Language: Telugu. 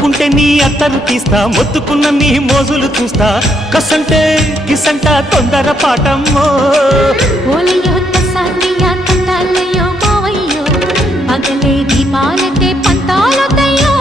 మొత్తుకుంటే నీ అత్తరు తీస్తా మొత్తుకున్న నీ మోజులు చూస్తా కసంటే కిసంట తొందర పాటమ్మో